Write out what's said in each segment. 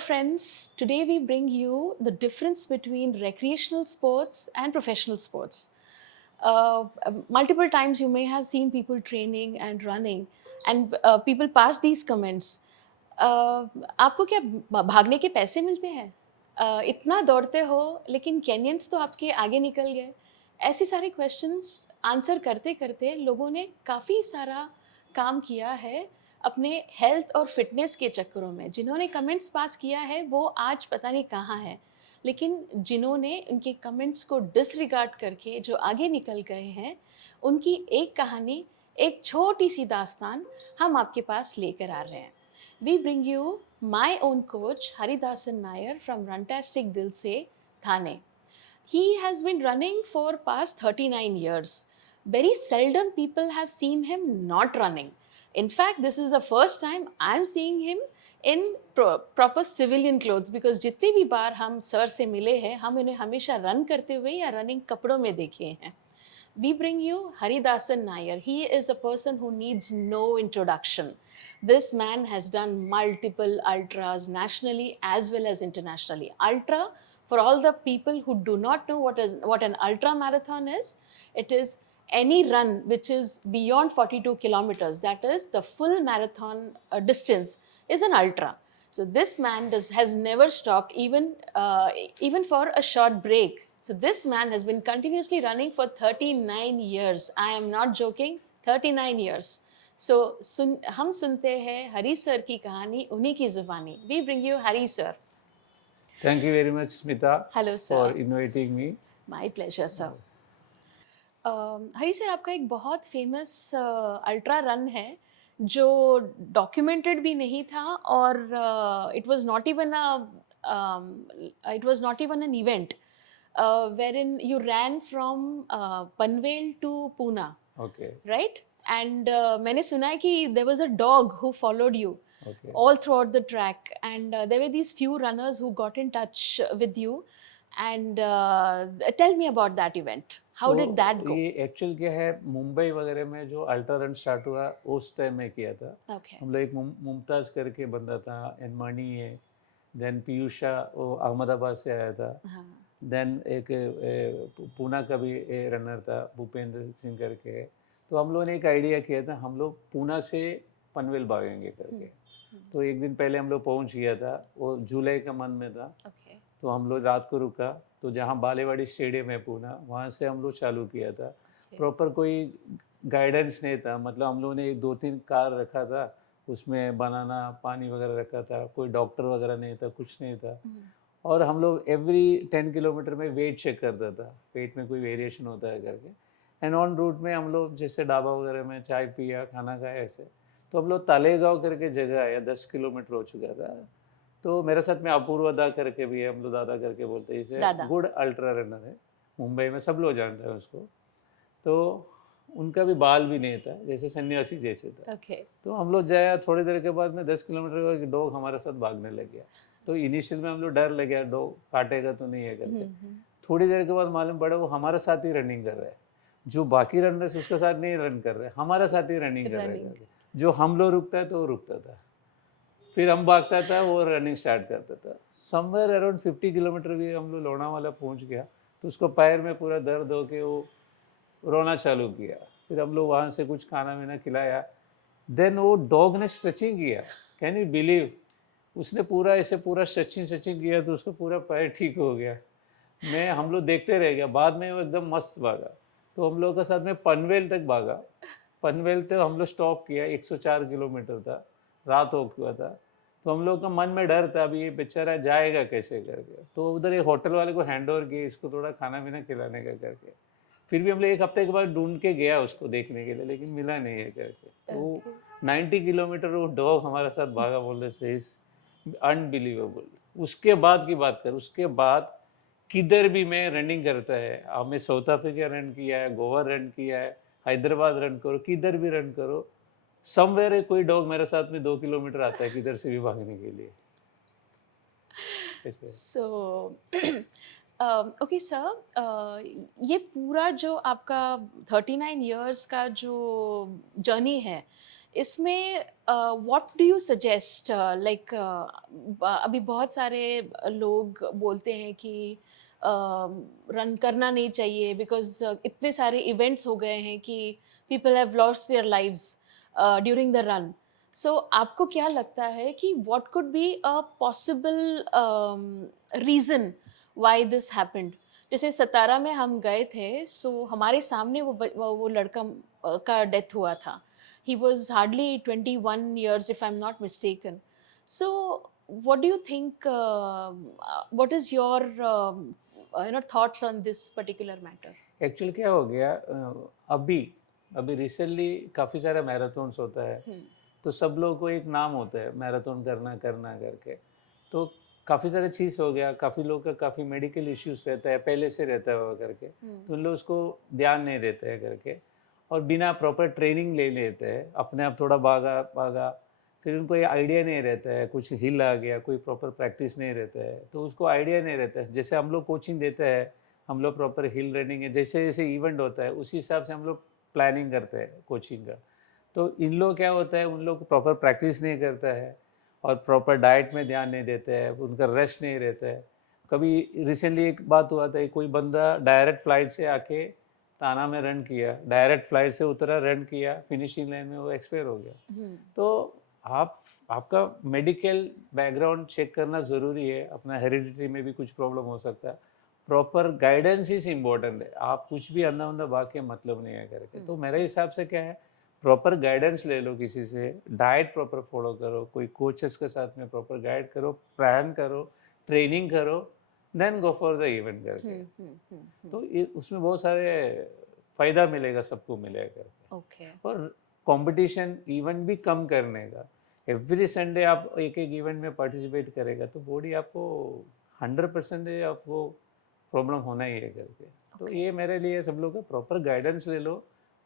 friends, today we bring you the difference between recreational sports and professional sports. Multiple times you may have seen people training and running, and people pass these comments. आपको क्या भागने के पैसे मिलते हैं? इतना दौड़ते हो, लेकिन केनियंस तो आपके आगे निकल गए। ऐसे सारे क्वेश्चंस आंसर करते-करते लोगों ने काफ़ी सारा काम किया है अपने हेल्थ और फिटनेस के चक्करों में। जिन्होंने कमेंट्स पास किया है वो आज पता नहीं कहाँ हैं। लेकिन जिन्होंने उनके कमेंट्स को डिसरिगार्ड करके जो आगे निकल गए हैं, उनकी एक कहानी, एक छोटी-सी दास्तान हम आपके पास लेकर आ रहे हैं। We bring you my own coach Haridasan Nair from Runtastic दिल से, थाने। He has been running for past 39 years. Very seldom people have seen him not running. In fact, this is the first time I'm seeing him in proper civilian clothes because जितनी भी बार हम sir से मिले हैं हम उन्हें हमेशा run करते हुए या रनिंग कपड़ों में देखे हैं. We bring you Haridasan Nair. He is a person who needs no introduction. This man has done multiple ultras nationally as well as internationally. Ultra, for all the people who do not know what an ultra marathon is, it is any run which is beyond 42 kilometers, that is the full marathon distance, is an ultra. So this man has never stopped even for a short break. So this man has been continuously running for 39 years. I am not joking, 39 years. So हम सुनते हैं हरी sir की कहानी उन्हीं की जुबानी. We bring you Hari sir. Thank you very much, Smita. Hello, sir. For inviting me. My pleasure, sir. Hari sir, आपका एक बहुत फेमस अल्ट्रा रन है जो डॉक्यूमेंटेड भी नहीं था और it was not even an event wherein you ran from Panvel to Pune. Okay. Right? And मैंने सुना है कि there was a dog who followed you Okay. all throughout the track, and there were these few runners who got in touch with you. And tell me about that event. How did that go? ये actual क्या है, मुंबई वगैरह में जो ultra run start हुआ उस time में किया था. Okay. हम लोग एक मुमताज करके बंदा था, एंड मणि है, देन पीयूषा वो अहमदाबाद से आया था. हाँ. देन एक पूना का भी रनर था भूपेंद्र सिंह करके. तो हम लोगों ने एक आइडिया किया था, हम लोग पूना से पनवेल भागेंगे करके. तो एक दिन पहले हम लोग पहुंच गया था, वो जुलाई का मंथ में था. Okay. तो हम लोग रात को रुका, तो जहाँ बालेवाड़ी स्टेडियम है पूना, वहाँ से हम लोग चालू किया था. प्रॉपर कोई गाइडेंस नहीं था, मतलब हम लोगों ने 2-3 कार रखा था, उसमें बनाना पानी वगैरह रखा था, कोई डॉक्टर वगैरह नहीं था, कुछ नहीं था. और हम लोग एवरी 10 किलोमीटर में वेट चेक करता था, वेट में कोई वेरिएशन होता है करके. एंड ऑन रूट में हम लोग जैसे ढाबा वगैरह में चाय पिया, खाना खाया ऐसे. तो हम लोग तालेगांव करके जगह आया, 10 किलोमीटर हो चुका था. तो मेरे साथ में अपूर्व दा करके भी है, हम लोग दादा करके बोलते हैं, इसे गुड अल्ट्रा रनर है, मुंबई में सब लोग जानते हैं उसको. तो उनका भी बाल भी नहीं था, जैसे सन्यासी जैसे था. Okay. तो हम लोग जाया, थोड़ी देर के बाद में 10 किलोमीटर का डॉग हमारे साथ भागने लग गया. तो इनिशियल में हम लोग डर लग गया, डॉग काटेगा तो नहीं है करके. थोड़ी देर के बाद मालूम पड़ा वो हमारे साथ ही रनिंग कर रहा है. जो बाकी रनर्स उसके साथ नहीं रन कर रहे, हमारे साथ ही रनिंग कर रहे हैं. जो हम लोग रुकता है तो वो रुकता था, फिर हम भागता था, वो रनिंग स्टार्ट करता था. समवेयर अराउंड 50 किलोमीटर भी हम लोग लोनावाला पहुंच गया, तो उसको पैर में पूरा दर्द हो के वो रोना चालू किया. फिर हम लोग वहाँ से कुछ खाना वाना खिलाया. देन वो डॉग ने स्ट्रेचिंग किया, कैन यू बिलीव, उसने पूरा ऐसे पूरा स्ट्रेचिंग किया, तो उसका पूरा पैर ठीक हो गया. हम लोग देखते रह गया. बाद में वो एकदम मस्त भागा. तो हम लोग के साथ में पनवेल तक भागा. पनवेल तक हम लोग स्टॉप किया, 104 किलोमीटर था, रात हो गया था. तो हम लोग का मन में डर था, अभी ये बेचारा जाएगा कैसे करके. तो उधर एक होटल वाले को हैंड ओवर किया, इसको थोड़ा खाना पीना खिलाने का करके. फिर भी हम लोग 1 हफ्ते के बाद ढूंढ के गया उसको देखने के लिए, लेकिन मिला नहीं है करके. तो 90 किलोमीटर वो डॉग हमारे साथ भागा, बोल रहे से इज अनबिलीवेबल. उसके बाद की बात कर, उसके बाद किधर भी मैं रनिंग करता है, हमें साउथ अफ्रीका रन किया है, गोवा रन किया है, हैदराबाद रन करो, किधर भी रन करो, समवेयर कोई डॉग मेरे साथ में 2 किलोमीटर आता है किधर से भी भागने के लिए. So ओके सर, ये पूरा जो आपका 39 इयर्स का जो जर्नी है, इसमें what do you suggest, like अभी बहुत सारे लोग बोलते हैं कि रन करना नहीं चाहिए बिकॉज इतने सारे इवेंट्स हो गए हैं कि people have lost their lives during the run. So आपको क्या लगता है कि what could be a possible reason why this happened? जैसे सतारा में हम गए थे, सो हमारे सामने वो लड़का का डेथ हुआ था. He was hardly 21 years, if I'm not mistaken. So, what do you think? What is your thoughts on this particular matter? Actually क्या हो गया, अभी अभी रिसेंटली काफ़ी सारे मैराथन्स होता है, Hmm. तो सब लोगों को एक नाम होता है मैराथन करना करना करके, तो काफ़ी सारे चीज़ हो गया, काफ़ी लोग का काफ़ी मेडिकल इश्यूज रहता है, पहले से रहता है वो करके, तो उन लोग उसको ध्यान नहीं देते हैं करके, और बिना प्रॉपर ट्रेनिंग ले लेते हैं, अपने आप थोड़ा भागा भागा, फिर उनको ये आइडिया नहीं रहता है, कुछ हिल आ गया, कोई प्रॉपर प्रैक्टिस नहीं रहता है, तो उसको आइडिया नहीं रहता है. जैसे हम लोग कोचिंग देते हैं, हम लोग प्रॉपर हिल रनिंग है, जैसे जैसे इवेंट होता है उसी हिसाब से हम लोग प्लानिंग करते हैं कोचिंग का. तो इन लोग क्या होता है, उन लोग प्रॉपर प्रैक्टिस नहीं करता है और प्रॉपर डाइट में ध्यान नहीं देते हैं, उनका रेस्ट नहीं रहता है. कभी रिसेंटली एक बात हुआ था, कोई बंदा डायरेक्ट फ्लाइट से आके ताना में रन किया, डायरेक्ट फ्लाइट से उतरा, रन किया, फिनिशिंग लाइन में वो एक्सपायर हो गया. Hmm. तो आप आपका मेडिकल बैकग्राउंड चेक करना ज़रूरी है, अपना हेरिडिटी में भी कुछ प्रॉब्लम हो सकता है, प्रॉपर गाइडेंस इज इम्पोर्टेंट है. आप कुछ भी अंधा अंधा भाग के मतलब नहीं है करके. तो मेरे हिसाब से क्या है, प्रॉपर गाइडेंस ले लो किसी से, डाइट प्रॉपर फॉलो करो, कोई कोचेस के साथ में प्रॉपर गाइड करो, प्लान करो, ट्रेनिंग करो, then go for the event करके. तो ये उसमें बहुत सारे फ़ायदा मिलेगा, सबको मिलेगा करके. Okay. और कंपटीशन इवेंट भी कम करने का, एवरी संडे आप एक एक इवेंट में पार्टिसिपेट करेगा तो बॉडी आपको 100% आपको प्रॉब्लम होना ही है करके. तो Okay. ये मेरे लिए सब लोग का प्रॉपर गाइडेंस ले लो,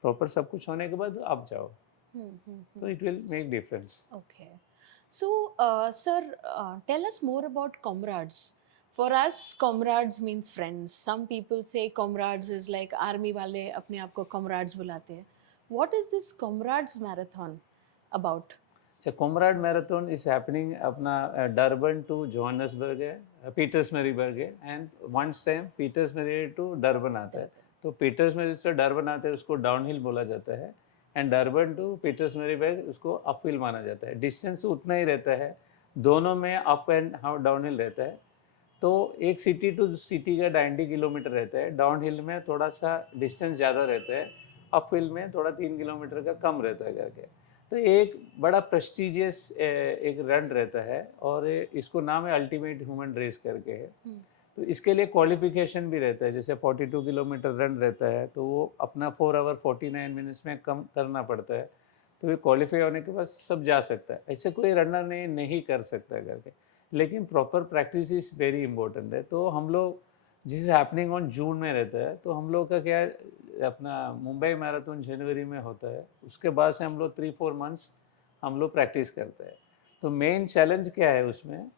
प्रॉपर सब कुछ होने के बाद आप जाओ, तो it will make difference. Okay. So, sir, tell us more about comrades. For us, comrades means friends. Some people say comrades is like army वाले अपने आप को comrades बुलाते हैं. What is this comrades marathon about? अच्छा, comrade marathon is happening अपना Durban to Johannesburg है, Petersburg है, and once time Petersburg to Durban आता है. तो पीटर्सबर्ग से डरबन आता है, उसको डाउनहिल बोला जाता है, एंड डरबन टू पीटर्सबर्ग उसको अपहिल माना जाता है. डिस्टेंस उतना ही रहता है, दोनों में अप एंड डाउनहिल रहता है. तो एक सिटी टू सिटी का 90 किलोमीटर रहता है, डाउनहिल में थोड़ा सा डिस्टेंस ज़्यादा रहता है, अपहिल में थोड़ा 3 किलोमीटर का कम रहता है करके. तो एक बड़ा प्रेस्टिजियस एक रन रहता है, और इसको नाम है अल्टीमेट ह्यूमन रेस करके है. तो इसके लिए क्वालिफिकेशन भी रहता है, जैसे 42 किलोमीटर रन रहता है, तो वो अपना 4 आवर 49 मिनट्स में कम करना पड़ता है. तो ये क्वालिफाई होने के बाद सब जा सकता है, ऐसे कोई रनर नहीं कर सकता करके. लेकिन proper practice is very important है. तो हम लोग जिस हैपनिंग ऑन जून में रहता है, तो हम लोग का क्या है, अपना मुंबई मैराथन जनवरी में होता है, उसके बाद से हम लोग 3-4 मंथ्स हम लोग प्रैक्टिस करते हैं. तो मेन चैलेंज क्या है उसमें,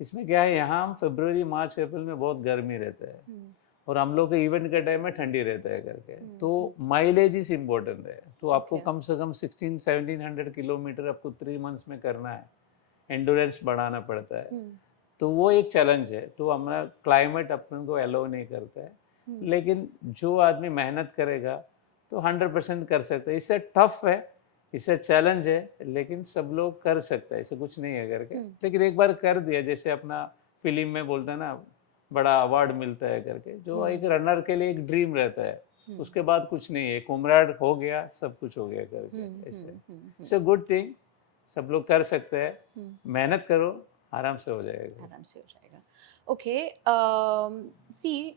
इसमें क्या है, यहाँ हम फरवरी मार्च अप्रैल में बहुत गर्मी रहता है, और हम लोग के इवेंट के टाइम में ठंडी रहता है करके. तो माइलेज इज इम्पोर्टेंट है. तो आपको Okay. कम से कम 16-1700 किलोमीटर आपको 3 मंथ्स में करना है, एंडोरेंस बढ़ाना पड़ता है. तो वो एक चैलेंज है. तो हमारा क्लाइमेट अपन को अलाउ नहीं करता है, लेकिन जो आदमी मेहनत करेगा तो 100% कर सकता है. इससे टफ है, इससे चैलेंज है, लेकिन सब लोग कर सकता है, ऐसे कुछ नहीं है करके. लेकिन एक बार कर दिया, जैसे अपना फिल्म में बोलता है ना, बड़ा अवार्ड मिलता है करके, जो एक रनर के लिए एक ड्रीम रहता है, उसके बाद कुछ नहीं है, कॉमरेड हो गया, सब कुछ हो गया करके. ऐसे इट्स अ गुड थिंग, सब लोग कर सकते हैं, मेहनत करो, आराम से हो जाएगा. आराम से हो जाएगा. Okay. See,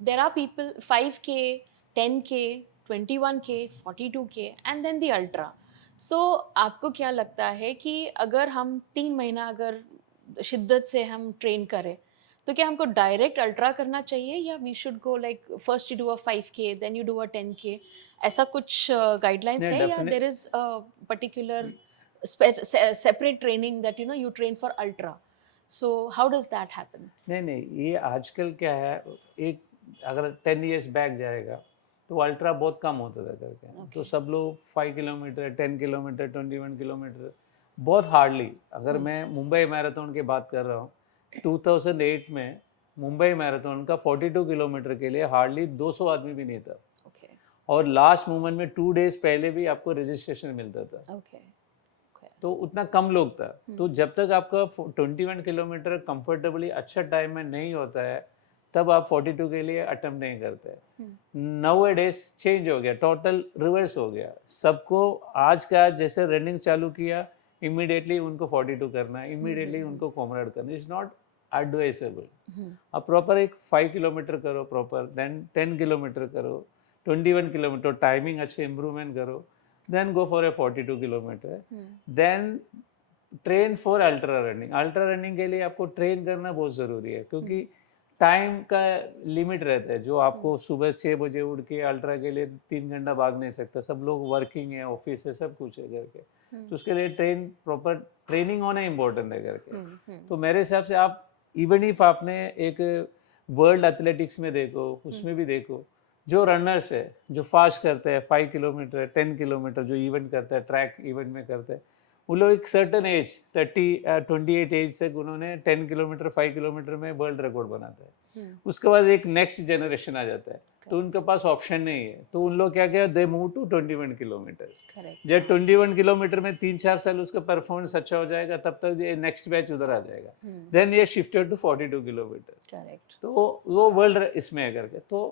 there are people 5K, 10K, 21K, 42K, and then the ultra. So आपको क्या लगता है कि अगर हम 3 महीना अगर शिद्दत से हम ट्रेन करें, तो क्या हमको डायरेक्ट अल्ट्रा करना चाहिए, या we should go like first you do a 5K, then you do a 10K? ऐसा कुछ गाइडलाइंस नहीं, है, या definite there is a particular separate training that you train for ultra? So how does that happen? नहीं, ये आजकल क्या है, एक अगर 10 इयर्स बैक जाएगा तो अल्ट्रा बहुत कम होता था करके। तो Okay. सब लोग 5 किलोमीटर, 10 किलोमीटर, 21 किलोमीटर, बहुत हार्डली। अगर मैं मुंबई मैराथन की बात कर रहा हूँ, 2008 में मुंबई मैराथन का 42 किलोमीटर के लिए हार्डली 200 आदमी भी नहीं था, Okay. और लास्ट मोमेंट में 2 डेज पहले भी आपको रजिस्ट्रेशन मिलता था। Okay. Okay. तो उतना कम लोग था। तो जब तक आपका 21 किलोमीटर कंफर्टेबली अच्छा टाइम में नहीं होता है, तब आप 42 के लिए अटेम्प्ट नहीं करते। नाउ डेज चेंज हो गया, टोटल रिवर्स हो गया। सबको आज का जैसे रनिंग चालू किया, इमीडिएटली उनको 42 करना है, इमीडिएटली उनको कॉमरेड करना। It's not advisable. आप प्रॉपर एक 5 किलोमीटर करो प्रॉपर, देन 10 किलोमीटर करो, 21 किलोमीटर, टाइमिंग अच्छे इम्प्रूवमेंट करो, then go for a 42 kilometre, then train for ultra running. Ultra running के लिए आपको ट्रेन करना बहुत ज़रूरी है, क्योंकि टाइम का लिमिट रहता है। जो आपको सुबह 6 बजे उठ के अल्ट्रा के लिए 3 घंटा भाग नहीं सकता, सब लोग वर्किंग है, ऑफिस है, सब कुछ है करके। तो उसके लिए प्रॉपर ट्रेनिंग होना इम्पोर्टेंट है करके। तो मेरे हिसाब से आप इवन इफ आपने एक वर्ल्ड एथलेटिक्स में देखो, उसमें भी देखो, जो रनर्स है, जो फास्ट करते हैं 5 किलोमीटर, 10 किलोमीटर, जो इवेंट करता है, ट्रैक इवेंट में करते हैं, वो लोग एक सर्टन एज 28 एज तक उन्होंने 10 किलोमीटर, 5 किलोमीटर में वर्ल्ड रिकॉर्ड बनाता है। उसके बाद एक नेक्स्ट जनरेशन आ जाता है, तो उनके पास ऑप्शन नहीं है, तो उन लोग क्या किया, दे मूव टू 21 किलोमीटर। जब 21 किलोमीटर में 3-4 साल उसका परफॉर्मेंस अच्छा हो जाएगा, तब तक ये नेक्स्ट बैच उधर आ जाएगा, देन ये शिफ्टेड टू 42 किलोमीटर। तो वो वर्ल्ड इसमें है करके। तो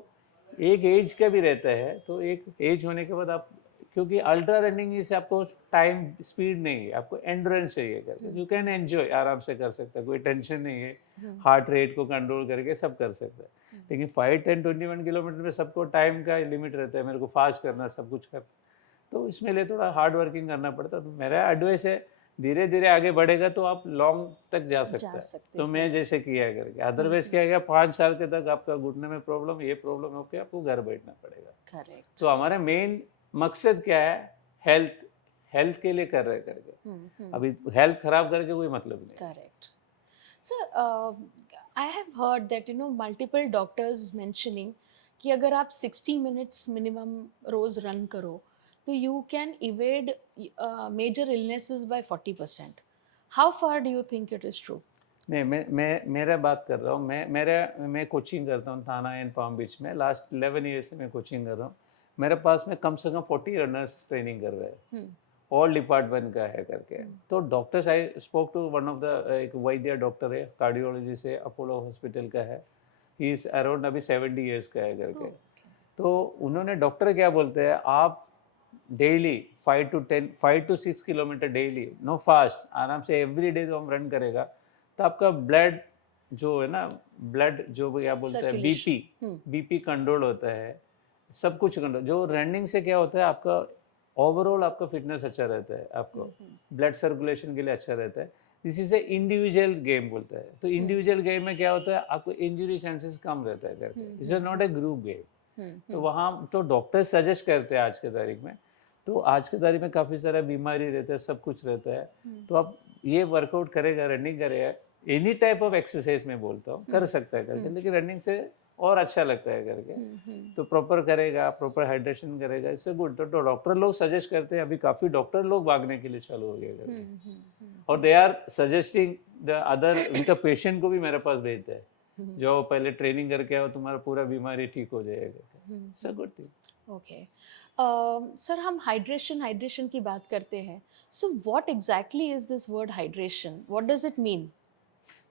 एक एज का भी रहता है, तो एक एज होने के बाद आप, क्योंकि अल्ट्रा रनिंग से आपको टाइम स्पीड नहीं है, आपको एंड्योरेंस चाहिए करके। यू कैन एंजॉय, आराम से कर सकते हैं, कोई टेंशन नहीं है, हार्ट रेट को कंट्रोल करके सब कर सकते हैं। लेकिन 5, 10, 21 किलोमीटर में सबको टाइम का लिमिट रहता है, मेरे को फास्ट करना, सब कुछ कर, तो इसमें लिए थोड़ा हार्ड वर्किंग करना पड़ता है। तो मेरा एडवाइस है, धीरे धीरे आगे बढ़ेगा तो आप लॉन्ग तक जा सकते हैं। तो मैं जैसे किया है करके। अदरवाइज क्या है, 5 साल के तक आपका घुटने में प्रॉब्लम, ये प्रॉब्लम होके आपको घर बैठना पड़ेगा। करेक्ट। तो हमारा मेन मकसद क्या है, हेल्थ। हेल्थ के लिए कर रहे करके। अभी हेल्थ खराब करके कोई मतलब नहीं। Correct. Sir, I have heard that multiple doctors mentioning कि अगर आप 60 मिनट्स मिनिमम रोज रन करो तो you can evade major illnesses by 40%. How far do you think it is true? नहीं, मैं मेरा बात कर रहा हूँ। मैं कोचिंग करता हूँ थाना एंड पाम बीच में। लास्ट 11 ईयर से मैं कोचिंग कर रहा हूँ। मेरे पास में कम से कम 40 रनर्स ट्रेनिंग कर रहे हैं, ऑल डिपार्टमेंट का है करके। तो doctors, I spoke to one of the, एक वैद्य डॉक्टर है, कार्डियोलॉजी से, अपोलो हॉस्पिटल का है। ही इज़ अराउंड अभी 70 ईयर्स का है करके। तो उन्होंने, डॉक्टर क्या बोलते हैं, आप daily 5 to 6 kilometre daily, no fast, आराम से एवरी डे जो हम रन करेगा, तो आपका ब्लड जो है ना, ब्लड जो क्या बोलते हैं, बीपी कंट्रोल होता है, सब कुछ कंट्रोल। जो रनिंग से क्या होता है, आपका ओवरऑल आपका फिटनेस अच्छा रहता है, आपको ब्लड सर्कुलेशन के लिए अच्छा रहता है। This is a individual game बोलता है। तो इंडिविजुअल गेम में क्या होता है, आपको इंजरी चांसेस कम रहता है करके। Is not a group game. तो वहाँ तो डॉक्टर सजेस्ट करते हैं आज के तारीख में। तो आज के तारीख में काफ़ी सारा बीमारी रहता है, सब कुछ रहता है। तो आप ये वर्कआउट करेगा, रनिंग करेगा, एनी टाइप ऑफ एक्सरसाइज में बोलता हूँ, कर सकता है करके। लेकिन रनिंग से और अच्छा लगता है करके। तो प्रॉपर करेगा, प्रॉपर हाइड्रेशन करेगा, इससे गुड। तो डॉक्टर लोग सजेस्ट करते हैं, अभी काफ़ी डॉक्टर लोग भागने के लिए चालू हो गए करके। और they are suggesting the other, उनका पेशेंट को भी मेरे पास भेजते हैं, जो पहले ट्रेनिंग करके आओ, तुम्हारा पूरा बीमारी ठीक हो जाएगा। It's a good thing. Okay sir, हम हाइड्रेशन की बात करते हैं। So what exactly is this word hydration? What does it mean?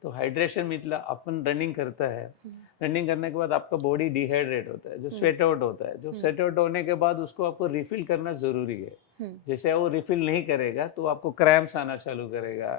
तो हाइड्रेशन मतलब अपन रनिंग करता है, रनिंग करने के बाद आपका बॉडी डिहाइड्रेट होता है, जो स्वेट आउट होता है। जो स्वेट आउट होने के बाद उसको आपको रिफिल करना ज़रूरी है। जैसे वो रिफिल नहीं करेगा तो आपको क्रैम्प्स आना चालू करेगा,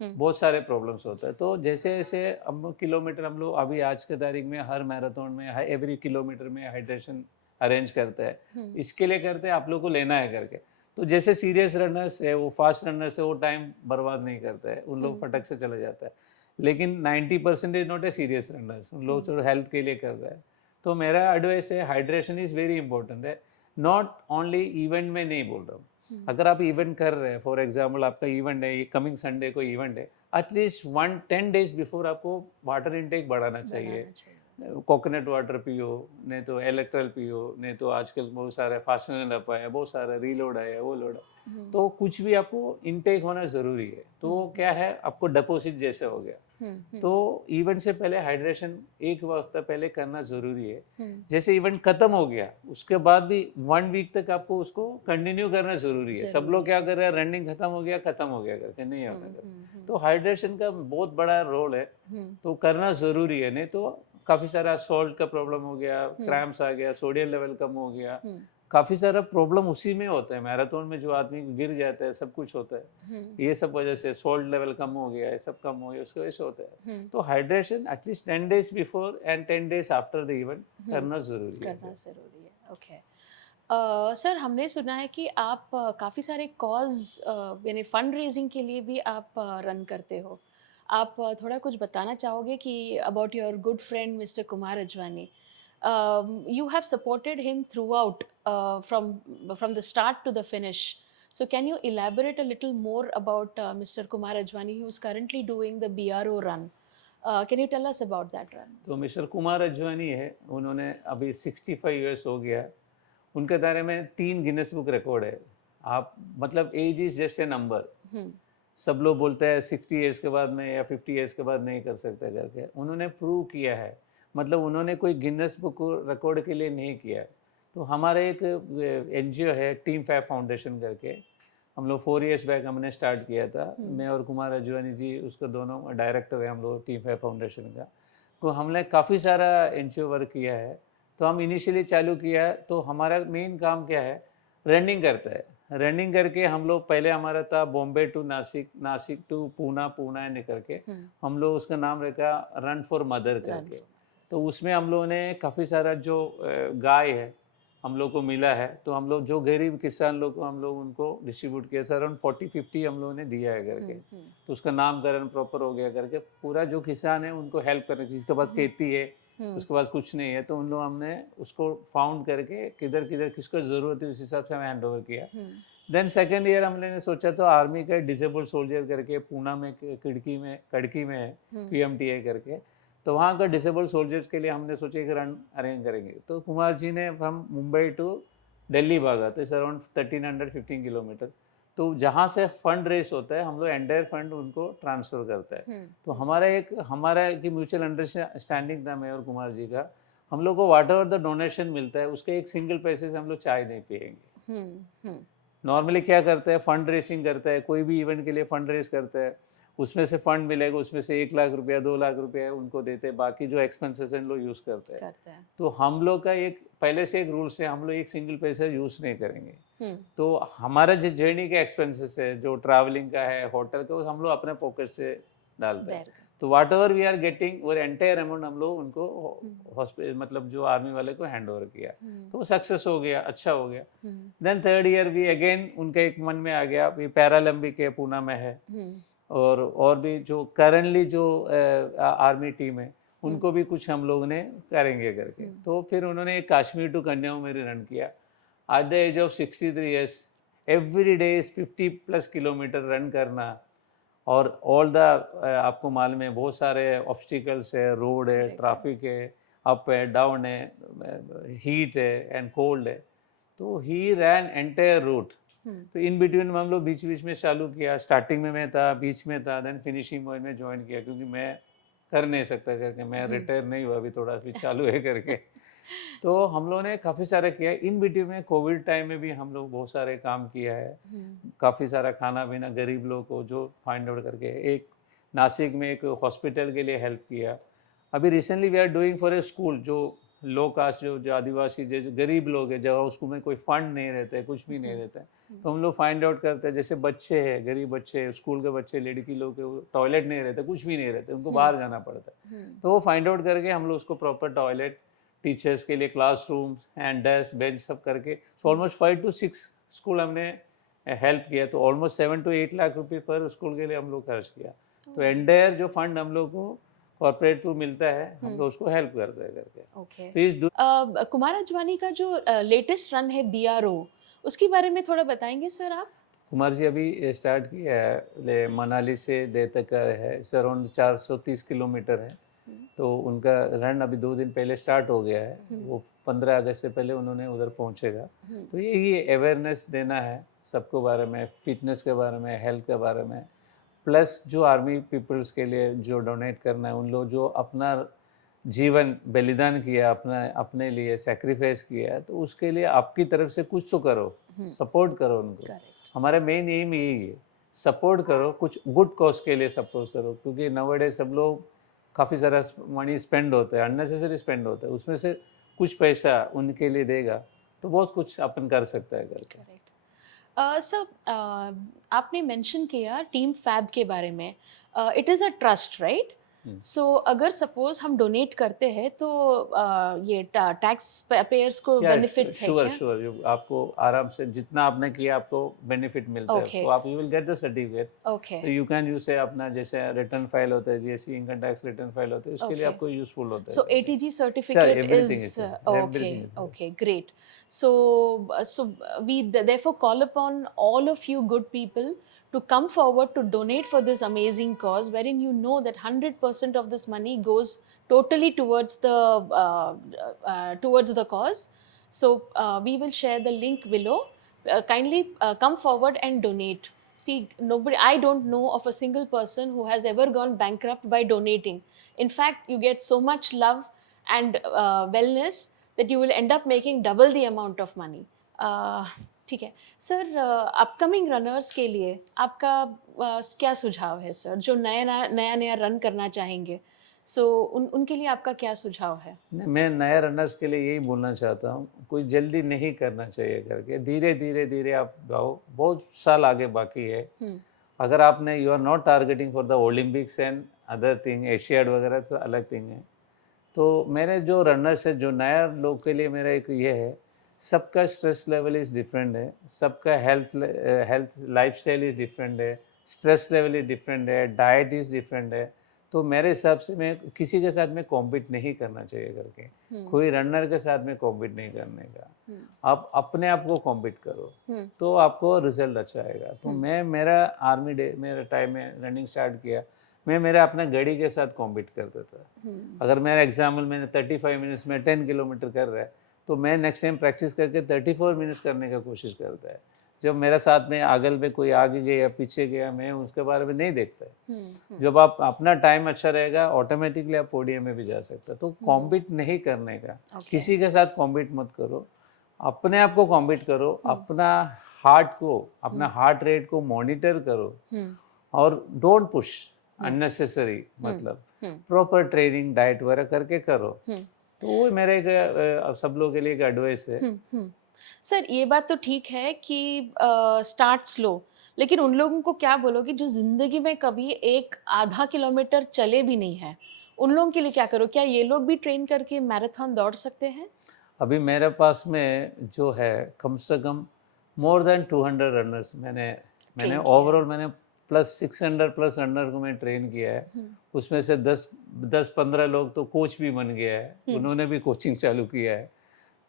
बहुत सारे प्रॉब्लम्स होते हैं। तो जैसे जैसे हम किलोमीटर, हम लोग अभी आज के तारीख में हर मैराथन में एवरी किलोमीटर में हाइड्रेशन अरेंज करते हैं। इसके लिए करते हैं, आप लोग को लेना है करके। तो जैसे सीरियस रनर्स है, वो फास्ट रनर्स है, वो टाइम बर्बाद नहीं करता है, उन लोग फटक से चले जाता है। लेकिन 90% नॉट ए सीरियस रनर्स, उन लोग जो हेल्थ के लिए कर रहे हैं। तो मेरा एडवाइस है, हाइड्रेशन इज़ वेरी इंपॉर्टेंट है। नॉट ओनली इवेंट में नहीं बोल रहा हूँ, अगर आप इवेंट कर रहे हैं, फॉर एग्जाम्पल आपका इवेंट है, ये कमिंग संडे को इवेंट है, एटलीस्ट 10 days बिफोर आपको वाटर इनटेक बढ़ाना चाहिए। कोकोनट वाटर पियो, नहीं तो इलेक्ट्रल पियो, नहीं तो आजकल बहुत सारे फास्टनर अप है, बहुत सारा रीलोड है, वो लोड है। हम्म, तो कुछ भी आपको इनटेक होना ज़रूरी है। तो क्या है, आपको डिपॉजिट जैसे हो गया। हम्म, तो इवेंट से पहले हाइड्रेशन एक हफ्ता पहले करना ज़रूरी है। हम्म, जैसे इवेंट ख़त्म हो गया, उसके बाद भी 1 वीक तक आपको उसको कंटिन्यू करना ज़रूरी है। सब जरूरी लोग क्या है। कर रहे हैं, रनिंग ख़त्म हो गया करके नहीं होना हम्म, करके। तो हाइड्रेशन का बहुत बड़ा रोल है, हम्म, तो करना ज़रूरी है। नहीं तो काफ़ी सारा सॉल्ट का प्रॉब्लम हो गया, हम्म, क्रैम्प्स आ गया, सोडियम लेवल कम हो गया, हम्म, काफ़ी सारा प्रॉब्लम उसी में होता है। मैराथन में जो आदमी गिर जाता है, सब कुछ होता है। हम्म, ये सब वजह से सॉल्ट लेवल कम हो गया, ये सब कम हो गया, उसकी वजह से होता है। हम्म, तो hydration at least 10 days before and 10 days after the event hmm, करना ज़रूरी है करना सर। ज़रूरी है। ओके। सर हमने सुना है कि आप काफ़ी सारे कॉज़ यानी फंड रेज़िंग के लिए भी आप रन करते हो। आप थोड़ा कुछ बताना चाहोगे कि about your good friend Mister Kumar Ajwani? You have supported him throughout, from the start to the finish. So can you elaborate a little more about Mr. Kumar Ajwani, who is currently doing the BRO run? Can you tell us about that run? तो mister Kumar अजवानी है, उन्होंने अभी 65 years हो गया। उनके दायरे में 3 Guinness book record है। आप मतलब age is just a number. Hmm. सब लोग बोलते हैं 60 इयर्स के बाद में या 50 इयर्स के बाद नहीं कर सकते करके, उन्होंने प्रूव किया है। मतलब उन्होंने कोई गिनेस बुक रिकॉर्ड के लिए नहीं किया है। तो हमारा एक एनजीओ है, टीम फैब फाउंडेशन करके, हम लोग 4 इयर्स बैक हमने स्टार्ट किया था। Hmm. मैं और कुमार अजवानी जी उसको दोनों डायरेक्टर हैं हम लोग टीम फैब फाउंडेशन का। तो हमने काफ़ी सारा एनजीओ वर्क किया है। तो हम इनिशियली चालू किया, तो हमारा मेन काम क्या है, रनिंग करता है। रनिंग करके हम लोग पहले हमारा था बॉम्बे टू नासिक, नासिक टू पूना, पूना निकल के Hmm. हम लोग उसका नाम रखा रन फॉर मदर Run करके। for तो उसमें हम लोगों ने काफ़ी सारा जो गाय है हम लोग को मिला है, तो हम लोग जो गरीब किसान लोग को हम लोग उनको डिस्ट्रीब्यूट किया, अराउंड 40-50 हम लोगों ने दिया है करके। Hmm. Hmm. तो उसका नामकरण प्रॉपर हो गया करके, पूरा जो किसान है उनको हेल्प करने, जिसके पास Hmm. खेती है, Hmm. उसके पास कुछ नहीं है, तो उन लोग हमने उसको फाउंड करके किधर किधर किसको ज़रूरत है उस हिसाब से हमें हैंड ओवर किया। Hmm. देन सेकेंड ईयर हमने सोचा तो आर्मी का डिसेबल सोल्जर करके पूना में कड़की में है, Hmm. पीएमटीआई करके। तो वहाँ का डिसेबल सोल्जर्स के लिए हमने सोचा कि रन अरेंज करेंगे। तो कुमार जी ने, हम मुंबई टू दिल्ली भागा, तो इस अराउंड 1315 किलोमीटर। तो जहाँ से फंड रेस होता है, हम लोग एंटायर फंड उनको ट्रांसफ़र करता है। Hmm. तो Hmm. हमारा एक म्यूचुअल अंडरस्टैंडिंग था मैं और कुमार जी का। हम लोग को व्हाट एवर द डोनेशन मिलता है, उसके एक सिंगल पैसे से हम लोग चाय नहीं पिएंगे। Hmm. Hmm. नॉर्मली क्या करता है, फंड रेसिंग करता है, कोई भी इवेंट के लिए फंड रेस करता है, उसमें से फंड मिलेगा, उसमें से 1 लाख रुपया 2 लाख रुपया उनको देते हैं, बाकी जो एक्सपेंसेस हैं लोग यूज़ करते हैं। करते हैं। तो हम लोग का एक पहले से एक रूल्स है, हम लोग एक सिंगल पैसा यूज़ नहीं करेंगे। Hmm. तो हमारा जो जर्नी का एक्सपेंसेस है, जो ट्रैवलिंग का है, होटल का, वो हम लोग अपने पॉकेट से डालते हैं। बेर कर। तो whatever we are getting, वो एंटायर अमाउंट हम लोग उनको Hmm. हॉस्पिटल, मतलब जो आर्मी वाले को हैंड ओवर किया। Hmm. तो वो सक्सेस हो गया, अच्छा हो गया। Hmm. देन थर्ड ईयर भी अगेन उनका एक मन में आ गया, अभी पैरालंपिक है पूना में है, Hmm. और भी जो करंटली जो आर्मी टीम है Hmm. उनको भी कुछ हम लोग ने करेंगे करके। Hmm. तो फिर उन्होंने एक कश्मीर टू कन्याकुमारी रन किया at the age of 63 years. Every day 50+ kilometre run करना, और ऑल द आपको मालूम है बहुत सारे ऑब्स्टिकल्स है, रोड है, Correct. ट्रैफिक है, अप है, डाउन है, हीट है एंड कोल्ड है। तो ही रैन एंटायर रूट। Hmm. तो इन बिटवीन में हम लोग बीच बीच में चालू किया, स्टार्टिंग में मैं था, बीच में था, देन फिनिशिंग में ज्वाइन किया, क्योंकि मैं कर नहीं सकता करके, मैं रिटायर नहीं हुआ अभी, थोड़ा अभी चालू है करके। तो हम लोगों ने काफ़ी सारा किया। इन बिटवीन में कोविड टाइम में भी हम लोग बहुत सारे काम किया है। Hmm. काफ़ी सारा खाना पीना गरीब लोगों को जो फाइंड आउट करके, एक नासिक में एक हॉस्पिटल के लिए हेल्प किया। अभी recently we are doing for a school, जो लो कास्ट, जो आदिवासी जो गरीब लोग हैं, जगह उसको में कोई फंड नहीं रहता है, कुछ भी नहीं Hmm. रहता है। तो हम लोग फाइंड आउट करते हैं, जैसे बच्चे हैं, गरीब बच्चे हैं, स्कूल के बच्चे, लड़की लोग के, टॉयलेट नहीं रहता, कुछ भी नहीं रहता, उनको Hmm. बाहर जाना पड़ता है। Hmm. तो वो फाइंड आउट करके हम लोग उसको प्रॉपर टॉयलेट, टीचर्स के लिए क्लासरूम्स एंड डेस्क बेंच सब करके, सो ऑलमोस्ट 5 to 6 स्कूल हमने हेल्प किया। तो ऑलमोस्ट 7 to 8 लाख रुपए पर स्कूल के लिए हम लोग खर्च किया। तो Oh. एंटायर जो फंड हम लोग को कॉर्पोरेट थ्रू मिलता है, हम Hmm. लोग उसको हेल्प करते हैं करके। Okay. तो इस कुमार अजवानी का जो लेटेस्ट रन है बीआरओ, उसके बारे में थोड़ा बताएंगे सर आप? कुमार जी अभी स्टार्ट किया है, मनाली से लेह तक का है, इस अराउंड 430 किलोमीटर है। तो उनका रन अभी 2 दिन पहले स्टार्ट हो गया है, वो 15 अगस्त से पहले उन्होंने उधर पहुंचेगा। तो ये अवेयरनेस देना है सबको बारे में, फिटनेस के बारे में, हेल्थ के बारे में, प्लस जो आर्मी पीपल्स के लिए जो डोनेट करना है, उन लोग जो अपना जीवन बलिदान किया, अपना अपने लिए सेक्रीफाइस किया है, तो उसके लिए आपकी तरफ से कुछ तो करो, सपोर्ट करो उनको। करेक्ट। हमारा मेन एम यही है, सपोर्ट करो, कुछ गुड कॉज के लिए सपोर्ट करो, क्योंकि नवडे सब लोग काफ़ी सारा मनी स्पेंड होता है, अननेसेसरी स्पेंड होता है, उसमें से कुछ पैसा उनके लिए देगा तो बहुत कुछ अपन कर सकता है करके। करेक्ट। सर, आपने मेंशन किया टीम फैब के बारे में। It is a trust, right? So अगर सपोज हम डोनेट करते हैं तो ये टैक्स पेयर्स को क्या बेनिफिट्स है श्योर क्या? श्योर, जो आपको आराम से जितना आपने किया आपको बेनिफिट मिलता है, ओके, उसको आप you will get the certificate. Okay, तो यू कैन यूज से अपना जैसे रिटर्न फाइल होता है, GST income tax return file होता है, उसके लिए ओके। आपको यूजफुल होता है So करके। ATG sir certificate everything is is okay, everything is okay, great. So, we therefore call upon all of you good people to come forward to donate for this amazing cause, wherein you know that 100% of this money goes totally towards the cause. So, we will share the link below. Kindly come forward and donate. See, nobody, I don't know of a single person who has ever gone bankrupt by donating. In fact, you get so much love and wellness that you will end up making double the amount of money. ठीक है sir, upcoming runners के लिए आपका क्या सुझाव है sir, जो नया नया नया रन करना चाहेंगे? सो उनके लिए आपका क्या सुझाव है? नहीं, मैं नए रनर्स के लिए यही बोलना चाहता हूँ, कोई जल्दी नहीं करना चाहिए करके, धीरे धीरे धीरे आप जाओ, बहुत साल आगे बाकी है। अगर आपने you are not targeting for the Olympics and other thing, Asiad वगैरह तो अलग थिंग है। तो मेरे जो रनर्स है, जो नया लोग के लिए मेरा एक ये है, सबका स्ट्रेस लेवल इज़ डिफरेंट है, सबका हेल्थ लाइफस्टाइल इज़ डिफरेंट है, स्ट्रेस लेवल इज़ डिफरेंट है, डाइट इज़ डिफरेंट है। तो मेरे हिसाब से मैं किसी के साथ में कॉम्पीट नहीं करना चाहिए करके, कोई रनर के साथ में कॉम्पीट नहीं करने का। आप अपने आप को कॉम्पीट करो, तो आपको रिजल्ट अच्छा आएगा। तो मैं मेरा आर्मी डे, मेरा टाइम में रनिंग स्टार्ट किया, मैं मेरा अपना गाड़ी के साथ कॉम्पीट करता था। अगर मेरा एग्जाम्पल मैंने 35 मिनट्स में 10 किलोमीटर कर रहा है, तो मैं नेक्स्ट टाइम प्रैक्टिस करके 34 मिनट्स करने का कोशिश करता है। जब मेरा साथ में आगल में कोई आगे गया पीछे गया, मैं उसके बारे में नहीं देखता है। जब आप अपना टाइम अच्छा रहेगा, ऑटोमेटिकली आप पोडियम में भी जा सकते हैं। तो कॉम्पीट नहीं करने का, किसी के साथ कॉम्पीट मत करो, अपने आप को कॉम्पीट करो, अपना अपना हार्ट रेट को मॉनिटर करो, और डोंट पुश अननेसेसरी, मतलब प्रॉपर ट्रेनिंग डाइट वगैरह करके करो। तो वो मेरे एक सब लोगों के लिए एक एडवाइस है। सर, ये बात तो ठीक है कि स्टार्ट स्लो, लेकिन उन लोगों को क्या बोलोगे जो जिंदगी में कभी एक आधा किलोमीटर चले भी नहीं है? उन लोगों के लिए क्या करो? क्या ये लोग भी ट्रेन करके मैराथन दौड़ सकते हैं? अभी मेरे पास में जो है कम से कम मोर देन 200 रनर्स मैंने किया है। ओवरऑल मैंने प्लस 600 प्लस रनर को मैं ट्रेन किया है। उसमें से 10-15 लोग तो कोच भी बन गया है, उन्होंने भी कोचिंग चालू किया है।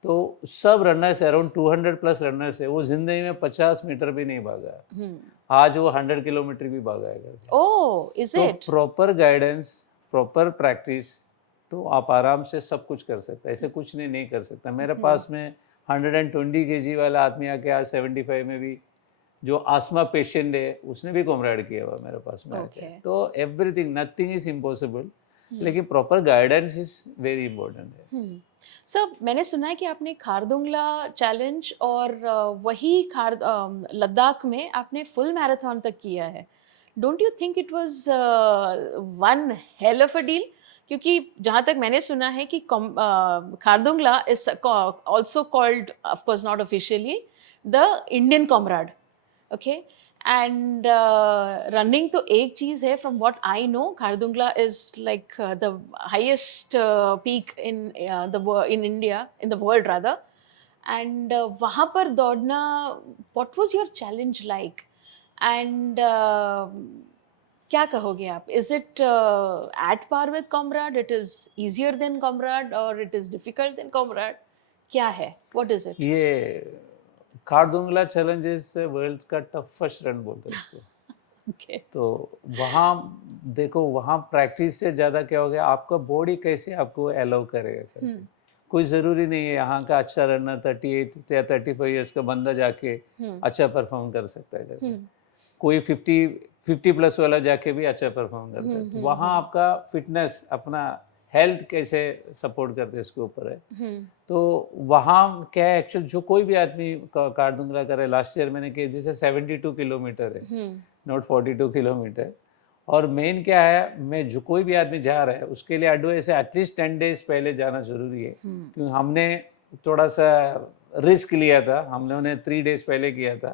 तो सब रनर्स अराउंड 200 प्लस रनर्स है, वो जिंदगी में 50 मीटर भी नहीं भागा, आज वो 100 किलोमीटर भी भागा है। ओह, इज तो it? Proper guidance, proper practice, तो आप आराम से सब कुछ कर सकते हैं, ऐसे कुछ नहीं कर सकता। मेरे पास में 120 केजी वाला आदमी आके आज 75 में भी, जो आस्मा पेशेंट है, उसने भी कॉमरेड किया हुआ मेरे पास में आके। Okay. तो एवरीथिंग, नथिंग इज इम्पॉसिबल, लेकिन proper guidance is very important है। सर, मैंने सुना है कि आपने खारदुंगला चैलेंज और वही लद्दाख में आपने फुल मैराथन तक किया है। Don't you think it was one hell of a deal? क्योंकि जहाँ तक मैंने सुना है कि Khardungla is also called, of course not officially, the Indian Comrade, okay? And running तो एक चीज है, from what I know Khardungla is like the highest peak in India, in the world rather. And वहाँ पर दौड़ना, what was your challenge like? And क्या कहोगे आप? Is it at par with Comrade? It is easier than Comrade और it is difficult than Comrade? क्या है, what is it? ये खारदुंगला चैलेंज इज वर्ल्ड का टफेस्ट रन बोलते हैं इसको। ओके। तो वहाँ देखो वहाँ प्रैक्टिस से ज़्यादा क्या हो गया, आपका बॉडी कैसे आपको अलाउ करेगा करके। कोई ज़रूरी नहीं है यहाँ का अच्छा रनर 38 या 35 ईयर्स का बंदा जाके अच्छा परफॉर्म कर सकता है करके। कोई 50 प्लस वाला जाके भी अच्छा परफॉर्म करता है। तो वहाँ आपका फिटनेस अपना हेल्थ कैसे सपोर्ट करते हैं इसके ऊपर है। तो वहाँ क्या है एक्चुअल, जो कोई भी आदमी कारदुंगला करे, लास्ट ईयर मैंने किया जैसे 72 किलोमीटर है, नॉट 42 किलोमीटर। और मेन क्या है, मैं जो कोई भी आदमी जा रहा है उसके लिए एडवाइस है एटलीस्ट 10 डेज पहले जाना जरूरी है। क्योंकि हमने थोड़ा सा रिस्क लिया था, हमने उन्हें 3 डेज पहले किया था।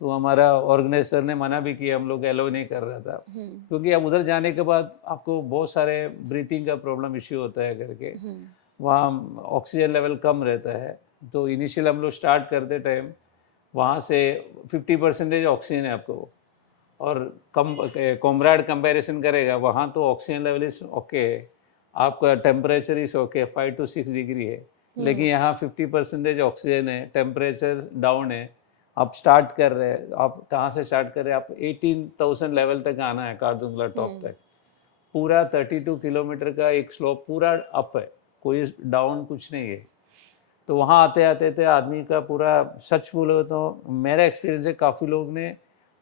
तो हमारा ऑर्गेनाइजर ने मना भी किया, हम लोग अलाउ नहीं कर रहा था, क्योंकि अब उधर जाने के बाद आपको बहुत सारे ब्रीथिंग का प्रॉब्लम इश्यू होता है करके, वहाँ ऑक्सीजन लेवल कम रहता है। तो इनिशियल हम लोग स्टार्ट करते टाइम वहाँ से 50% ऑक्सीजन है आपको, और कम कॉमरेड कंपैरिजन करेगा वहाँ तो ऑक्सीजन लेवल इज ओके है, आपका temperature is okay 5 to 6 degree है, लेकिन यहाँ 50% ऑक्सीजन है, टेम्परेचर डाउन है। आप स्टार्ट कर रहे हैं, आप कहाँ से स्टार्ट कर रहे हैं, आप 18,000 लेवल तक आना है कारदुंगला टॉप तक। पूरा 32 किलोमीटर का एक स्लोप पूरा अप है, कोई डाउन कुछ नहीं है। तो वहाँ आते आते थे आदमी का पूरा, सच बोलो तो मेरा एक्सपीरियंस है, काफ़ी लोग ने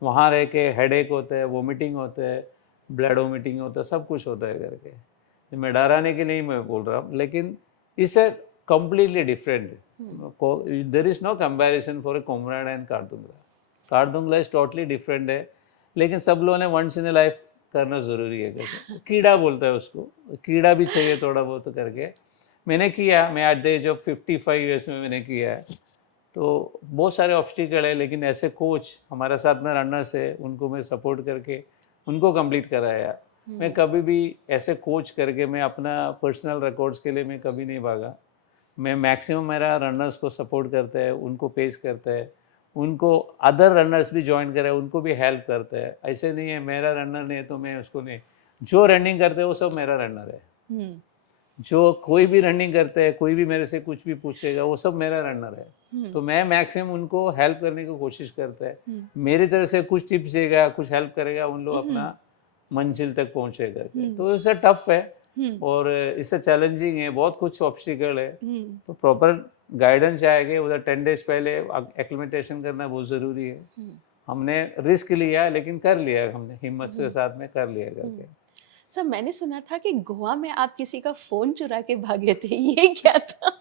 वहाँ रह के हेडेक होता है, वोमिटिंग होता है, ब्लड वोमिटिंग होता है, सब कुछ होता है करके। तो मैं डराने के लिए मैं बोल रहा हूँ, लेकिन इससे completely different. There is no comparison for a Comrade and Khardungla. Khardungla is totally different है, लेकिन सब लोगों ने वंस इन ए लाइफ करना ज़रूरी है करके। कीड़ा बोलता है उसको, कीड़ा भी चाहिए थोड़ा बहुत करके। मैंने किया, मैं at the age of 55 years में मैंने किया है। तो बहुत सारे ऑब्स्टिकल है, लेकिन ऐसे कोच हमारे साथ में रनर्स है, उनको मैं सपोर्ट करके उनको कंप्लीट कराया। मैं कभी भी ऐसे कोच करके मैं अपना पर्सनल रिकॉर्ड्स के लिए मैं कभी नहीं भागा। मैं मैक्सिमम मेरा रनर्स को सपोर्ट करता है, उनको पेस करता है, उनको अदर रनर्स भी ज्वाइन करे, उनको भी हेल्प करता है। ऐसे नहीं है मेरा रनर नहीं है तो मैं उसको नहीं, जो रनिंग करते हैं वो सब मेरा रनर है। जो कोई भी रनिंग करता है, कोई भी मेरे से कुछ भी पूछेगा, वो सब मेरा रनर है। तो मैं मैक्सिमम उनको हेल्प करने की कोशिश करता है। मेरी तरफ से कुछ टिप्स देगा, कुछ हेल्प करेगा, उन लोग अपना मंजिल तक पहुंचेगा। तो इससे टफ है और इससे चैलेंजिंग है, बहुत कुछ ऑब्स्टिकल है। तो प्रॉपर गाइडेंस आएगा उधर 10 डेज पहले एक्लिमेटेशन करना बहुत ज़रूरी है। हमने रिस्क लिया, लेकिन कर लिया, हमने हिम्मत के साथ में कर लिया करके। सर मैंने सुना था कि गोवा में आप किसी का फ़ोन चुरा के भागे थे, ये क्या था?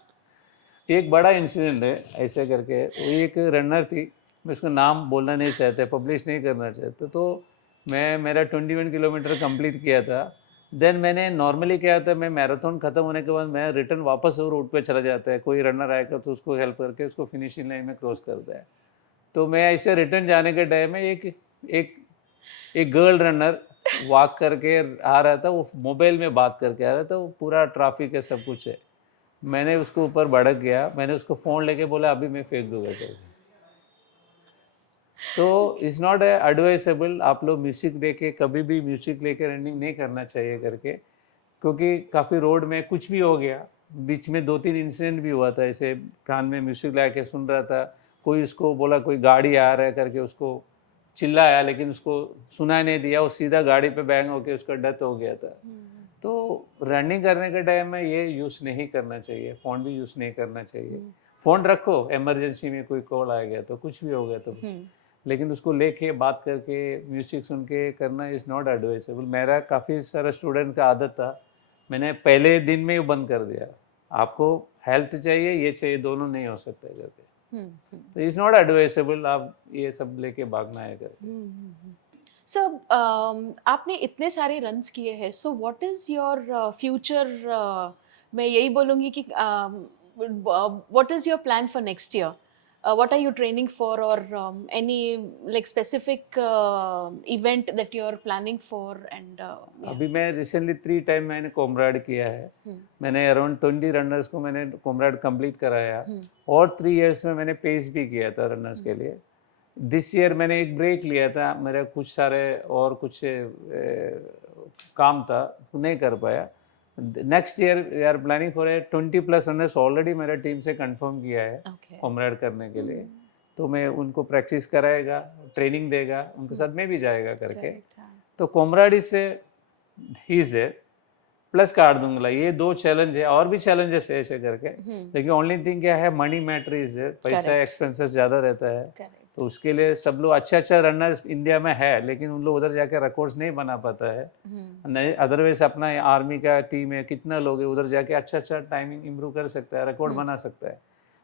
एक बड़ा इंसिडेंट है ऐसे करके। वो एक रनर थी, मैं उसका नाम बोलना नहीं चाहता, पब्लिश नहीं करना चाहता। तो मैं मेरा 21 किलोमीटर कंप्लीट किया था। देन मैंने नॉर्मली क्या था, मैं मैराथन ख़त्म होने के बाद मैं रिटर्न वापस वो रूट पे चला जाता है, कोई रनर आएगा तो उसको हेल्प करके उसको फिनिशिंग लाइन में क्रॉस करता है। तो मैं ऐसे रिटर्न जाने के टाइम में एक एक एक गर्ल रनर वॉक करके आ रहा था, वो मोबाइल में बात करके आ रहा था, वो पूरा ट्रैफिक है, सब कुछ है। मैंने उसके ऊपर भड़क गया, मैंने उसको फ़ोन लेके बोला अभी मैं फेंक दूंगा करके। तो इज़ नॉट एडवाइसेबल आप लोग म्यूज़िक लेके, कभी भी म्यूज़िक लेके रनिंग नहीं करना चाहिए करके, क्योंकि काफ़ी रोड में कुछ भी हो गया। बीच में 2-3 इंसिडेंट भी हुआ था ऐसे, कान में म्यूज़िक लगा के सुन रहा था, कोई उसको बोला कोई गाड़ी आ रहा है करके, उसको चिल्लाया लेकिन उसको सुनाई नहीं दिया, वो सीधा गाड़ी पे बैंग होके उसका डेथ हो गया था। तो रनिंग करने के टाइम में ये यूज़ नहीं करना चाहिए, फ़ोन भी यूज़ नहीं करना चाहिए। फ़ोन रखो, इमरजेंसी में कोई कॉल आ गया तो, कुछ भी हो गया तो, लेकिन उसको लेके बात करके म्यूज़िक सुन के करना इज़ नॉट एडवाइसेबल। मेरा काफ़ी सारा स्टूडेंट का आदत था, मैंने पहले दिन में ही बंद कर दिया। आपको हेल्थ चाहिए, ये चाहिए, दोनों नहीं हो सकता है करके। तो इज़ नॉट एडवाइसेबल आप ये सब लेके भागना है करके। सर आपने इतने सारे रन्स किए हैं, so what is your future? मैं यही बोलूँगी कि what is your plan for next year? What are you training for, or any like specific event that you're planning for? And yeah. अभी मैं रिसेंटली 3 टाइम मैंने कोमराड किया है। मैंने अराउंड 20 रनर्स को मैंने कोमराड कंप्लीट कराया, और 3 इयर्स में मैंने पेस भी किया था रनर्स के लिए। दिस ईयर मैंने एक ब्रेक लिया था, मेरा कुछ सारे और कुछ काम था तो नहीं कर पाया। Next year we are planning for a 20+ runners already मेरा टीम से कंफर्म किया है Okay. कोमराड करने के लिए। तो मैं उनको प्रैक्टिस कराएगा, ट्रेनिंग देगा, उनके साथ मैं भी जाएगा करके। Correct, हाँ. तो कोमराड इससे ही इज देयर, प्लस कार्डुंगला, ये 2 चैलेंज है, और भी चैलेंजेस है ऐसे करके, लेकिन ओनली थिंग क्या है, मनी मैटर इज देयर, पैसा करेक्ट एक्सपेंसेस ज़्यादा रहता है, करेक्ट तो उसके लिए सब लोग अच्छा रनर इंडिया में है, लेकिन उन लोग उधर जाके रिकॉर्ड्स नहीं बना पाता है। नहीं, अदरवाइज अपना आर्मी का टीम है, कितना लोग है उधर जाके अच्छा टाइमिंग इम्प्रूव कर सकता है, रिकॉर्ड बना सकता है,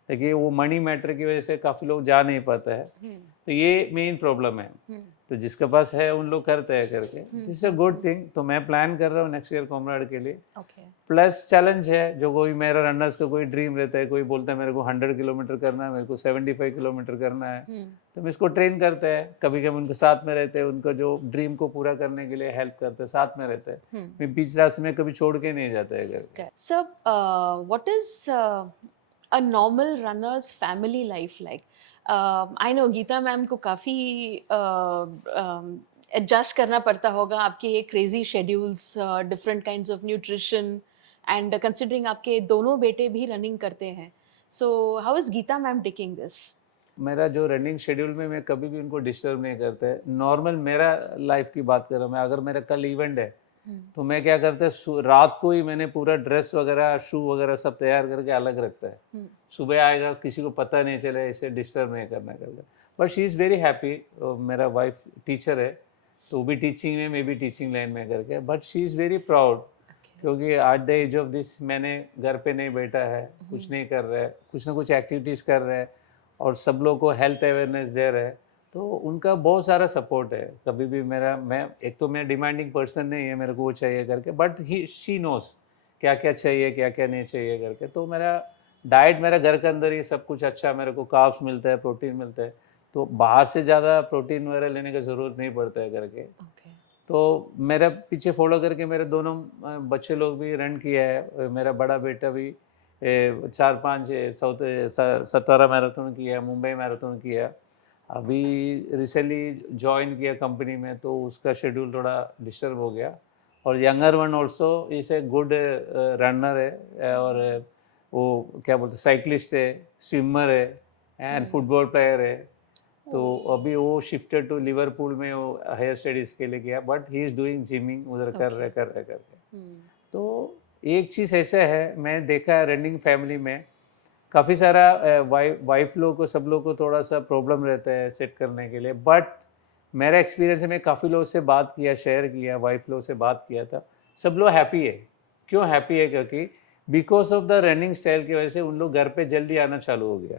लेकिन वो मनी मैटर की वजह से काफ़ी लोग जा नहीं पाता है, तो ये मेन प्रॉब्लम है। तो जिसके पास है उन लोग करते हैं करके, दिस अ गुड थिंग। तो मैं प्लान कर रहा हूँ नेक्स्ट ईयर कॉमरेड के लिए। ओके प्लस चैलेंज है, जो कोई मेरा रनर्स का कोई ड्रीम रहता है, कोई बोलता है मेरे को 100 किलोमीटर करना है, मेरे को 75 किलोमीटर करना है, तो हम इसको ट्रेन करते हैं, कभी कभी उनके साथ में रहते हैं, उनका जो ड्रीम को पूरा करने के लिए हेल्प करते हैं, साथ में रहते हैं, मैं बीच रास्ते में कभी छोड़ के नहीं जाता है करके। So, what is a normal runner's family life like? I know Geeta ma'am को काफ़ी एडजस्ट करना पड़ता होगा आपके ये crazy schedules, different kinds of nutrition and considering आपके दोनों बेटे भी रनिंग करते हैं. So how is Geeta ma'am taking this? मेरा जो रनिंग शेड्यूल में मैं कभी भी उनको डिस्टर्ब नहीं करते है। नॉर्मल मेरा लाइफ की बात कर रहा हूँ मैं, अगर मेरा कल इवेंट है तो मैं क्या करता है, रात को ही मैंने पूरा ड्रेस वगैरह शू वगैरह सब तैयार करके अलग रखता है, सुबह आएगा किसी को पता नहीं चले, इसे डिस्टर्ब नहीं करना करके। But she is very happy. मेरा वाइफ टीचर है, तो वो भी टीचिंग में, मैं भी टीचिंग लाइन में करके, but she is very proud, क्योंकि at the age of this मैंने घर पे नहीं बैठा है, कुछ नहीं कर रहा है, कुछ ना कुछ एक्टिविटीज़ कर रहे हैं, और सब लोग को हेल्थ अवेयरनेस दे रहे हैं, तो उनका बहुत सारा सपोर्ट है। कभी भी मैं एक तो मैं डिमांडिंग पर्सन नहीं है, मेरे को वो चाहिए करके, बट ही शी नोस क्या क्या चाहिए क्या क्या नहीं चाहिए करके। तो मेरा डाइट मेरा घर के अंदर ही सब कुछ अच्छा, मेरे को कार्ब्स मिलता है, प्रोटीन मिलता है, तो बाहर से ज़्यादा प्रोटीन वगैरह लेने की ज़रूरत नहीं पड़ता है करके। Okay. तो मेरा पीछे फॉलो करके मेरे दोनों बच्चे लोग भी रन किया है। मेरा बड़ा बेटा भी 4-5 सतारा मैराथन किया, मुंबई मैराथन किया, अभी रिसेंटली ज्वाइन किया कंपनी में, तो उसका शेड्यूल थोड़ा डिस्टर्ब हो गया। और younger one also is a good runner है, और वो क्या बोलते साइकिलिस्ट है, स्विमर है, एंड फुटबॉल प्लेयर है। तो अभी वो शिफ्टेड टू लिवरपूल में, वो हायर स्टडीज़ के लिए गया, but he is doing gymming उधर कर रहे करके। तो एक चीज़ ऐसा है, मैं देखा है रनिंग फैमिली में काफ़ी सारा वाइफ लोग को, सब लोग को थोड़ा सा प्रॉब्लम रहता है सेट करने के लिए, बट मेरा एक्सपीरियंस है, मैं काफ़ी लोगों से बात किया, शेयर किया, वाइफ लोग से बात किया था, सब लोग हैप्पी है। क्यों हैप्पी है? क्योंकि because of the running style की वजह से उन लोग घर पे जल्दी आना चालू हो गया।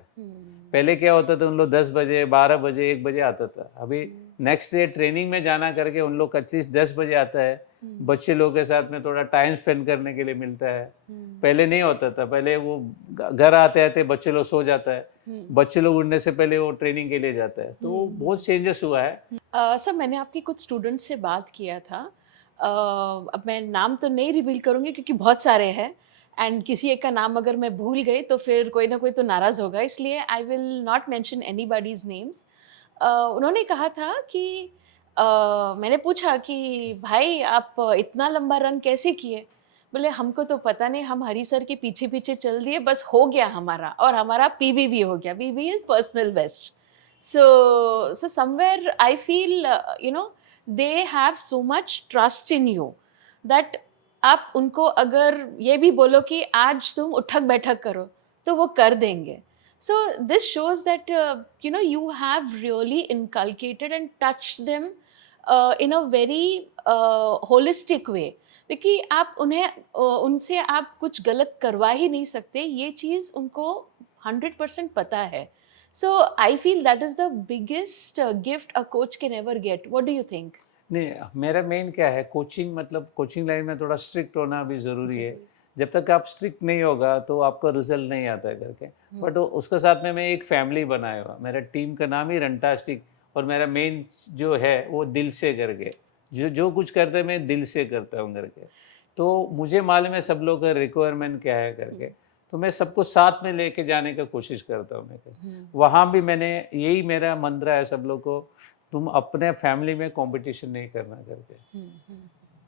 पहले क्या होता था, उन लोग 10 बजे 12 बजे 1 बजे आता था, अभी नेक्स्ट डे ट्रेनिंग में जाना करके उन लोग एटलीस्ट 10 बजे आता है, बच्चे लोग के साथ में थोड़ा टाइम स्पेंड करने के लिए मिलता है। पहले नहीं होता था, पहले वो घर आते आते बच्चे लोग सो जाता है, बच्चे लोग उठने से पहले वो ट्रेनिंग के लिए जाता है, तो बहुत चेंजेस हुआ है। सर मैंने आपके कुछ स्टूडेंट्स से बात किया था. अब मैं नाम तो नहीं रिवील करूँगी क्योंकि बहुत सारे हैं एंड किसी एक का नाम अगर मैं भूल गई तो फिर कोई ना कोई तो नाराज़ होगा, इसलिए I will not mention anybody's names. उन्होंने कहा था कि मैंने पूछा कि भाई आप इतना लंबा रन कैसे किए? बोले हमको तो पता नहीं, हम हरी सर के पीछे-पीछे चल दिए, बस हो गया हमारा, और हमारा पीबी भी हो गया. PB is personal best. So somewhere I feel, they have so much trust in you that आप उनको अगर ये भी बोलो कि आज तुम उठक बैठक करो, तो वो कर देंगे. So this shows that you have really inculcated and touched them in a very holistic way. क्योंकि आप उनसे आप कुछ गलत करवा ही नहीं सकते, ये चीज़ उनको 100% पता है. So I feel that is the biggest gift a coach can ever get. What do you think? नहीं, मेरा मेन क्या है, कोचिंग, मतलब कोचिंग लाइन में थोड़ा स्ट्रिक्ट होना भी ज़रूरी है। ज़रूरी. जब तक आप स्ट्रिक्ट नहीं होगा तो आपका रिजल्ट नहीं आता है करके। बट उसके साथ में मैं एक फैमिली बनाया हुआ, मेरा टीम का नाम ही रंटास्टिक, और मेरा मेन जो है वो दिल से करके, जो जो कुछ करते हैं मैं दिल से करता हूँ करके। तो मुझे मालूम है सब लोग का रिक्वायरमेंट क्या है करके, तो मैं सबको साथ में लेके जाने का कोशिश करता हूँ मैं। वहाँ भी मैंने यही मेरा मंत्र है सब लोग को, तुम अपने फैमिली में कंपटीशन नहीं करना करके।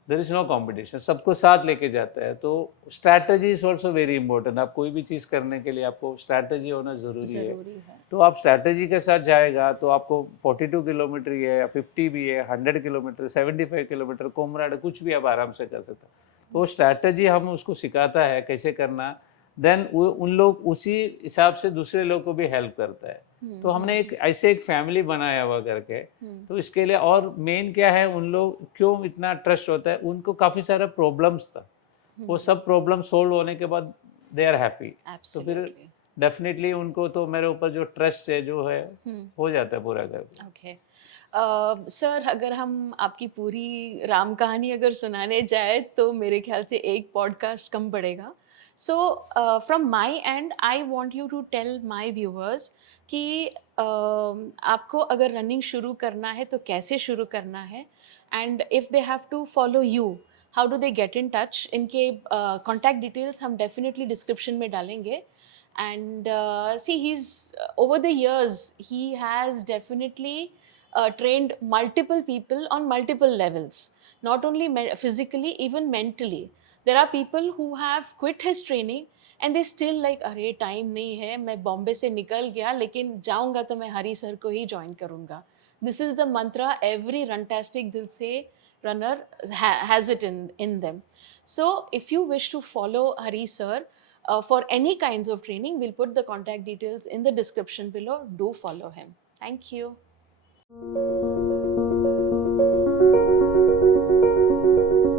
देयर इज नो कंपटीशन, सबको साथ लेके जाता है। तो strategy is also very important. आप कोई भी चीज़ करने के लिए आपको स्ट्रैटेजी होना ज़रूरी है। ज़रूरी है। तो आप स्ट्रैटेजी के साथ जाएगा तो आपको 42 किलोमीटर ही है या 50 भी है, 100 किलोमीटर, 75 किलोमीटर, कोमराड कुछ भी आप आराम से कर सकते हैं। तो स्ट्रैटेजी हम उसको सिखाता है कैसे करना, देन वो उन लोग उसी हिसाब से दूसरे लोग को भी हेल्प करता है। तो हमने एक ऐसे एक फैमिली बनाया हुआ करके, तो इसके लिए और मेन क्या है, उन लोग क्यों इतना ट्रस्ट होता है, उनको काफ़ी सारा प्रॉब्लम्स था, वो सब प्रॉब्लम सोल्व होने के बाद दे आर हैप्पी। तो फिर एब्सोल्युटली। डेफिनेटली उनको तो मेरे ऊपर जो ट्रस्ट है जो है हो जाता है पूरा कर। ओके। सर, अगर हम आपकी पूरी राम कहानी अगर सुनाने जाए तो मेरे ख्याल से एक पॉडकास्ट कम पड़ेगा। So from my end I want you to tell my viewers कि आपको अगर रनिंग शुरू करना है तो कैसे शुरू करना है, and if they have to follow you, how do they get in touch. इनके कॉन्टैक्ट डिटेल्स हम डेफिनेटली डिस्क्रिप्शन में डालेंगे। And see, he's over the years he has definitely trained multiple people on multiple levels, not only physically, even mentally. There are people who have quit his training and they still like, अरे time नहीं है, मैं बॉम्बे से निकल गया लेकिन जाऊंगा तो मैं हरी सर को ही ज्वाइन करूंगा। This is the mantra every runtastic dil se runner has it in them. So if you wish to follow Hari sir for any kinds of training, we'll put the contact details in the description below. Do follow him. Thank you.